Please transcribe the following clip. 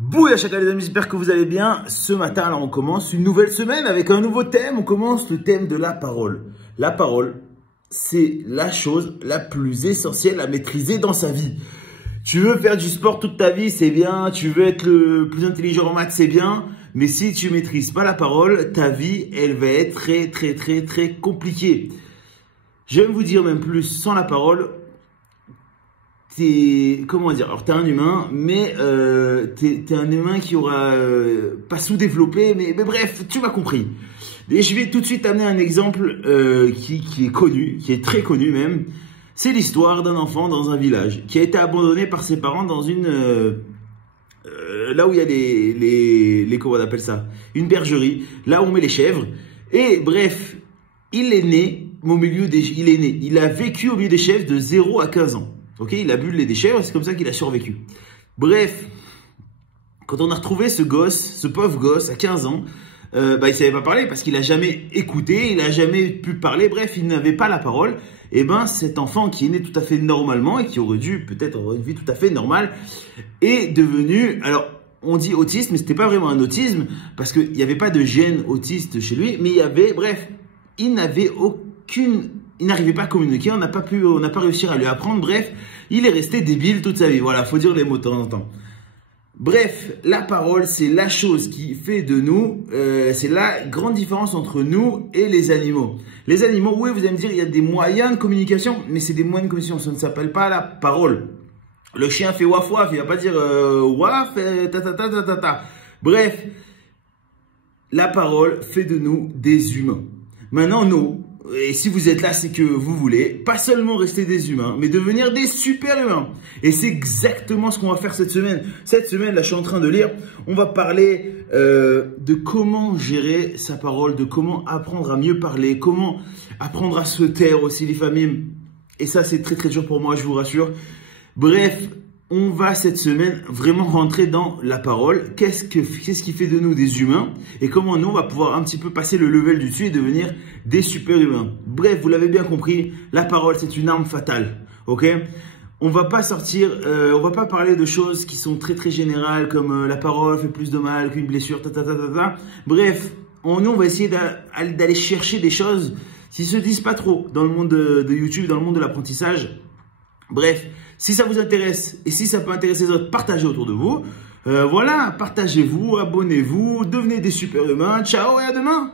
Bouh, chaque les amis, j'espère que vous allez bien. Ce matin, alors on commence une nouvelle semaine avec un nouveau thème. On commence le thème de la parole. La parole, c'est la chose la plus essentielle à maîtriser dans sa vie. Tu veux faire du sport toute ta vie, c'est bien. Tu veux être le plus intelligent en maths, c'est bien. Mais si tu maîtrises pas la parole, ta vie, elle va être très compliquée. Je vais vous dire même plus, sans la parole, comment dire, alors t'es un humain, mais t'es un humain qui aura pas sous-développé, mais bref, tu m'as compris. Et je vais tout de suite amener un exemple qui est connu, qui est très connu même. C'est l'histoire d'un enfant dans un village qui a été abandonné par ses parents dans une là où il y a les comment on appelle ça, une bergerie, là où on met les chèvres. Et bref, il est né il a vécu au milieu des chèvres de 0 à 15 ans. Ok, il a bu le lait des chèvres, c'est comme ça qu'il a survécu. Bref, quand on a retrouvé ce pauvre gosse à 15 ans, il savait pas parler parce qu'il a jamais écouté, il a jamais pu parler, bref, il n'avait pas la parole. Et ben, cet enfant qui est né tout à fait normalement et qui aurait dû peut-être avoir une vie tout à fait normale est devenu, alors on dit autiste, mais c'était pas vraiment un autisme parce qu'il n'y avait pas de gène autiste chez lui, mais il y avait, bref, il n'arrivait pas à communiquer, on n'a pas réussi à lui apprendre, bref, il est resté débile toute sa vie. Voilà, faut dire les mots de temps en temps. Bref, la parole, c'est la chose qui fait de nous, c'est la grande différence entre nous et les animaux. Les animaux, oui, vous allez me dire, il y a des moyens de communication, mais c'est des moyens de communication, ça ne s'appelle pas la parole. Le chien fait waf waf, il va pas dire waf, ta ta ta ta ta ta. Bref, la parole fait de nous des humains. Maintenant, nous, et si vous êtes là, c'est que vous voulez pas seulement rester des humains, mais devenir des super humains. Et c'est exactement ce qu'on va faire cette semaine. Cette semaine, là, je suis en train de lire. On va parler de comment gérer sa parole, de comment apprendre à mieux parler, comment apprendre à se taire aussi, les familles. Et ça, c'est très dur pour moi, je vous rassure. Bref, on va cette semaine vraiment rentrer dans la parole. Qu'est-ce qui fait de nous des humains et comment nous on va pouvoir un petit peu passer le level du dessus et devenir des super humains. Bref, vous l'avez bien compris, la parole c'est une arme fatale. Ok? On va pas parler de choses qui sont très générales comme la parole fait plus de mal qu'une blessure, Bref, nous on va essayer d'aller chercher des choses qui se disent pas trop dans le monde de YouTube, dans le monde de l'apprentissage. Bref, si ça vous intéresse et si ça peut intéresser les autres, partagez autour de vous. Voilà, partagez-vous, abonnez-vous, devenez des super humains. Ciao et à demain!